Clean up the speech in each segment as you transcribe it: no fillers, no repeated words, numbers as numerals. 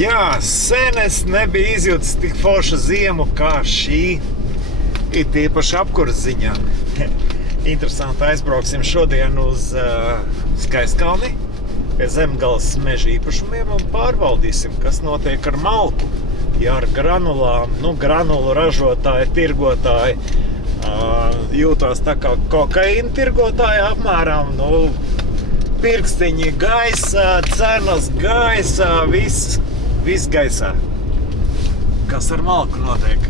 Jā, sen es nebiju izjūtis tik foršu ziemu kā šī. It īpaši apkuras ziņā. Interesanti, aizbrauksim šodien uz Skaistkalni pie Zemgales meža īpašumiem un pārbaudīsim, kas notiek ar malku. Ja ar granulām, granulu ražotāji, tirgotāji jūtās tā kā kokaīna tirgotāji apmēram, pirkstiņi gaisā, cenas gaisā, viss gaisā. Kas ar malku notiek?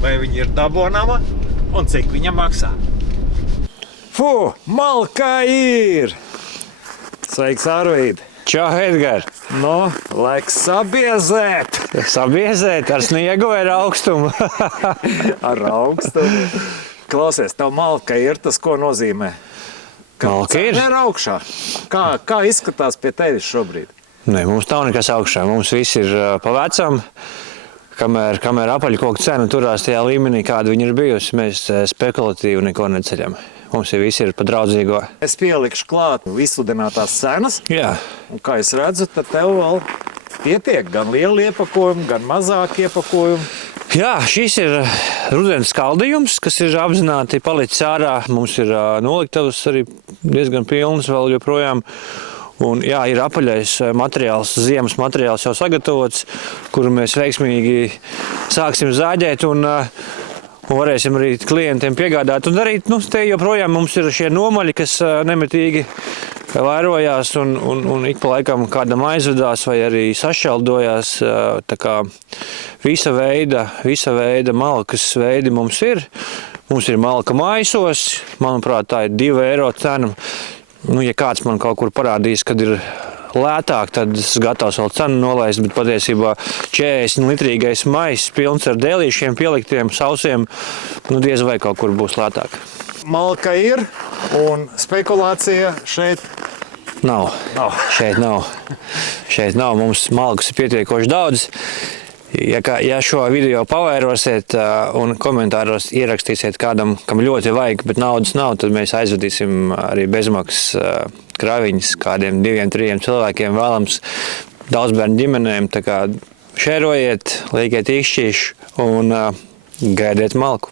Vai viņa ir dabonama un cik viņa maksā? Fu, malka ir! Sveiks, Arvīd! Čau, Edgar! Laiks sabiezēt! Sabiezēt ar sniegu vai ar augstumu? Ar augstumu. Klausies, tev malka ir, tas ko nozīmē? Malka ir? Ir augšā. Kā izskatās pie tevis šobrīd? Nē, mums nav nekas augšā. Mums viss ir pa vecam. Kamēr apaļkoku cena turās tajā līmenī, kāda viņa ir bijusi, mēs spekulatīvi neko neceļam. Mums viss ir pa draudzīgo. Es pielikšu klāt izsludinātās cenas. Jā. Un kā es redzu, tad tev vēl pietiek gan liela iepakojuma, gan mazāk iepakojuma. Jā, šis ir rudens skaldījums, kas ir apzināti palicis ārā. Mums ir noliktavas arī diezgan pilnas vēl joprojām. Un jā, ir apaļais materiāls, ziemas materiāls jau sagatavots, kuru mēs veiksmīgi sāksim zāģēt un varēsim arī klientiem piegādāt. Un arī te joprojām mums ir šie nomaļi, kas nemitīgi vairojās un ik pa laikam kādam aizvedās vai arī sašaldojās. Tā kā visa veida malkas veidi mums ir. Mums ir malka maisos, manuprāt, tā ir 2 eiro cena. Ja kāds man kaut kur parādīs, kad ir lētāk, tad es gatavs vēl cenu nolaist, bet patiesībā 40 litrīgais maiss pilns ar dēlīšiem pieliktiem sausiem, diez vai kaut kur būs lētāk. Malka ir un spekulācija šeit nav. Šeit nav. Mums malkas ir pietiekoši daudz. Ja šo video pavairosiet un komentāros ierakstīsiet kādam, kam ļoti vajag, bet naudas nav, tad mēs aizvedīsim arī bezmaksas kraviņas kādiem 2-3 cilvēkiem vēlams daudzbērnu ģimenēm. Tā kā šērojiet, liekiet īkšķīšu un gaidiet malku.